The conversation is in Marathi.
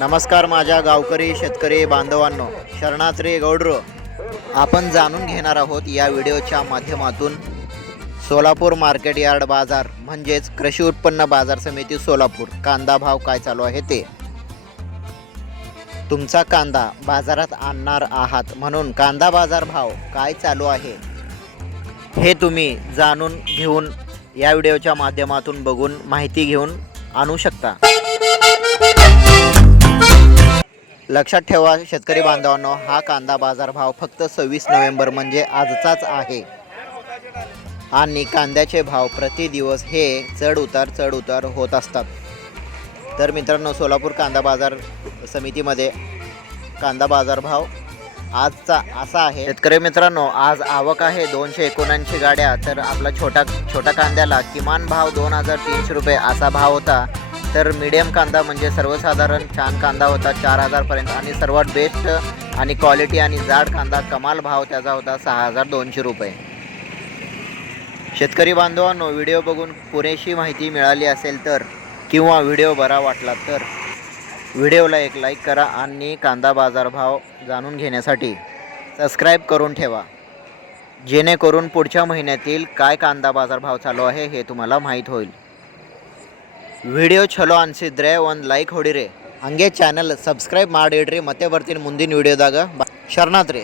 नमस्कार माझ्या गावकरी शेतकरी बांधवांनो. शरणात्री गौडरो आपण जाणून घेणार आहोत या व्हिडिओच्या माध्यमातून सोलापूर मार्केट यार्ड बाजार म्हणजेच कृषी उत्पन्न बाजार समिती सोलापूर. कांदा भाव काय चालू आहे ते? तुमचा कांदा बाजारात आणणार आहात म्हणून कांदा बाजार भाव काय चालू आहे? हे तुम्ही जाणून घेऊन या व्हिडिओच्या माध्यमातून बघून माहिती घेऊन आणू शकता. लक्षात ठेवा शेतकरी बांधवांनो हा कांदा बाजार भाव फक्त सव्वीस नोव्हेंबर म्हणजे आजचाच आहे. आणि कांद्याचे भाव प्रति दिवस हे चढ उतार चढ उतार होत असतात. तर मित्रांनो सोलापूर कांदा बाजार समितीमध्ये कांदा बाजार भाव आजचा असा आहे. शेतकरी मित्रांनो आज आवक आहे दोनशे एकोणऐंशी गाड्या तर आपला छोटा छोटा कांद्याला किमान भाव दोन हजार तीनशे रुपये असा भाव होता. तर मीडियम कांदा म्हणजे सर्वसाधारण छान कांदा होता चार हजारपर्यंत. आणि सर्वात बेस्ट आणि क्वालिटी आणि जाड कांदा कमाल भाव त्याचा होता सहा हजार दोनशे रुपये. शेतकरी बांधवांनो व्हिडिओ बघून पुरेशी माहिती मिळाली असेल तर किंवा व्हिडिओ बरा वाटला तर व्हिडिओला एक लाईक करा आणि कांदा बाजारभाव जाणून घेण्यासाठी सबस्क्राईब करून ठेवा. जेणेकरून पुढच्या महिन्यातील काय कांदा बाजारभाव चालू आहे हे तुम्हाला माहीत होईल. ವಿಡಿಯೋ ಚಲೋ ಅನಿಸಿದ್ರೆ ಒಂದು ಲೈಕ್ ಹೊಡಿರಿ. ಹಂಗೆ ಚಾನಲ್ ಸಬ್ಸ್ಕ್ರೈಬ್ ಮಾಡಿಡ್ರಿ. ಮತ್ತೆ ಬರ್ತೀನಿ ಮುಂದಿನ ವಿಡಿಯೋದಾಗ. ಶರಣಾತ್ರಿ